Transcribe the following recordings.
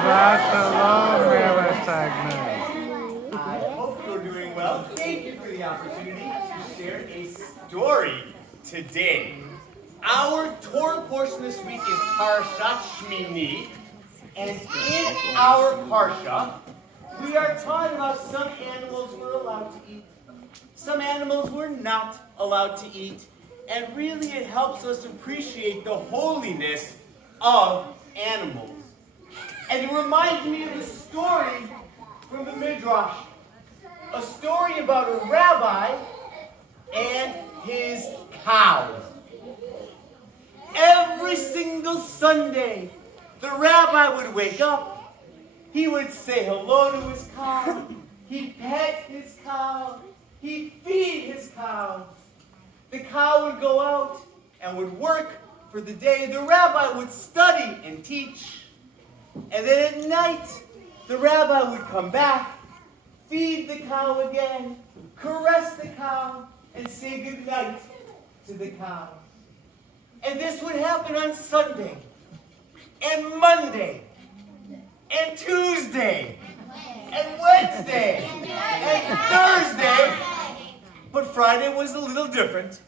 Shabbat Shalom, Rabbi Stagner. I hope you're doing well. Thank you for the opportunity to share a story today. Our Torah portion this week is Parashat Shmini, and in our Parsha, we are talking about some animals we're allowed to eat, some animals we're not allowed to eat, and really it helps us appreciate the holiness of animals. And it reminds me of a story from the Midrash, a story about a rabbi and his cows. Every single Sunday, the rabbi would wake up, he would say hello to his cow, he'd pet his cow, he'd feed his cow. The cow would go out and would work for the day. The rabbi would study and teach. And then at night, the rabbi would come back, feed the cow again, caress the cow, and say good night to the cow. And this would happen on Sunday, and Monday, and Tuesday, and Wednesday, and Thursday. But Friday was a little different.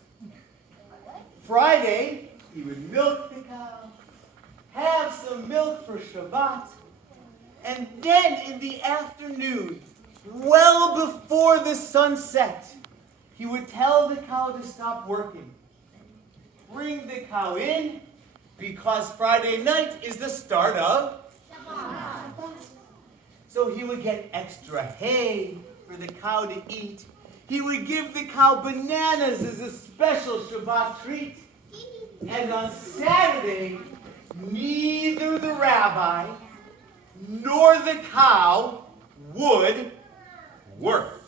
Friday, he would milk the cow, have some milk for Shabbat, and then in the afternoon, well before the sun set, he would tell the cow to stop working. Bring the cow in, because Friday night is the start of Shabbat. So he would get extra hay for the cow to eat. He would give the cow bananas as a special Shabbat treat. And on Saturday, neither the rabbi nor the cow would work.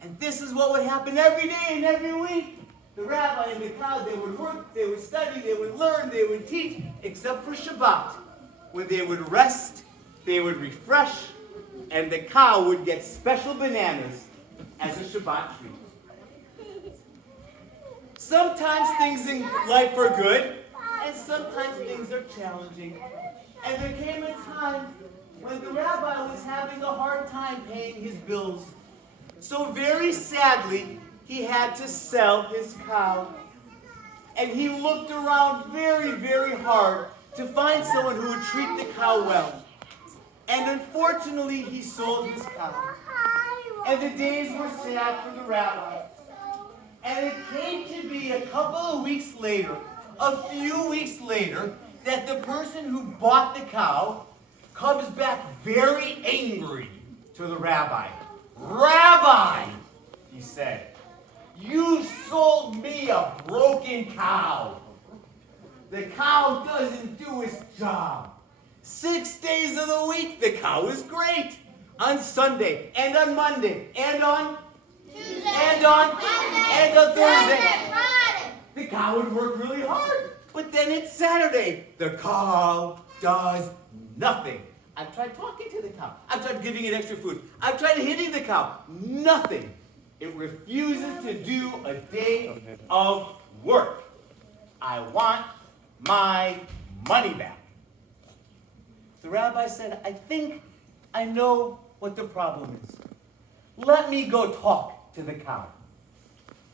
And this is what would happen every day and every week. The rabbi and the cow, they would work, they would study, they would learn, they would teach, except for Shabbat, when they would rest, they would refresh, and the cow would get special bananas as a Shabbat treat. Sometimes things in life are good, and sometimes things are challenging. And there came a time when the rabbi was having a hard time paying his bills. So very sadly, he had to sell his cow. And he looked around very, very hard to find someone who would treat the cow well. And unfortunately, he sold his cow. And the days were sad for the rabbi. And it came to be a couple of weeks later, a few weeks later, that the person who bought the cow comes back very angry to the rabbi. "Rabbi," he said, "you sold me a broken cow. The cow doesn't do its job. 6 days of the week, the cow is great. On Sunday, and on Monday, and on Tuesday, and on Thursday. The cow would work really hard. But then it's Saturday. The cow does nothing. I've tried talking to the cow. I've tried giving it extra food. I've tried hitting the cow. Nothing. It refuses to do a day of work. I want my money back." The rabbi said, "I think I know what the problem is. Let me go talk to the cow."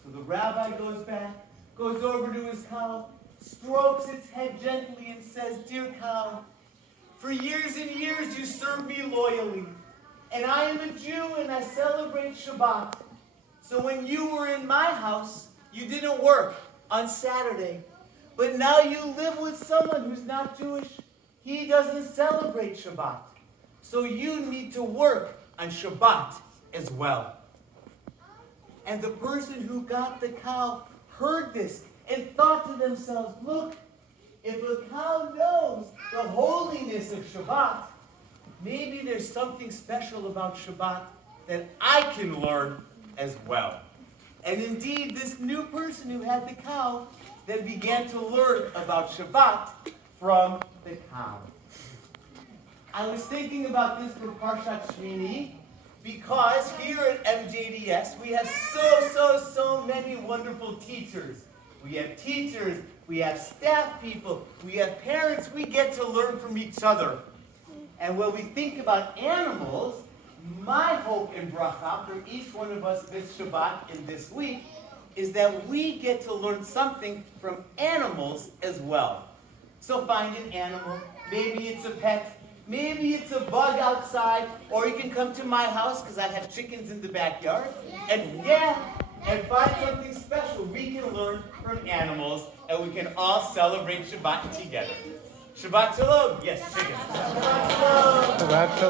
So the rabbi goes back, goes over to his cow, strokes its head gently and says, "Dear cow, for years and years you served me loyally. And I am a Jew and I celebrate Shabbat. So when you were in my house, you didn't work on Saturday. But now you live with someone who's not Jewish. He doesn't celebrate Shabbat. So you need to work on Shabbat as well." And the person who got the cow heard this and thought to themselves, "Look, if a cow knows the holiness of Shabbat, maybe there's something special about Shabbat that I can learn as well." And indeed, this new person who had the cow then began to learn about Shabbat from the cow. I was thinking about this for Parashat Shmini because here at MJDS we have so many wonderful teachers. We have teachers, we have staff people, we have parents. We get to learn from each other. And when we think about animals, my hope and bracha for each one of us this Shabbat and this week is that we get to learn something from animals as well. So find an animal. Maybe it's a pet. Maybe it's a bug outside. Or you can come to my house because I have chickens in the backyard. And find something special we can learn from animals. And we can all celebrate Shabbat together. Shabbat Shalom. Yes, chickens. Shabbat Shalom. Shabbat Shalom.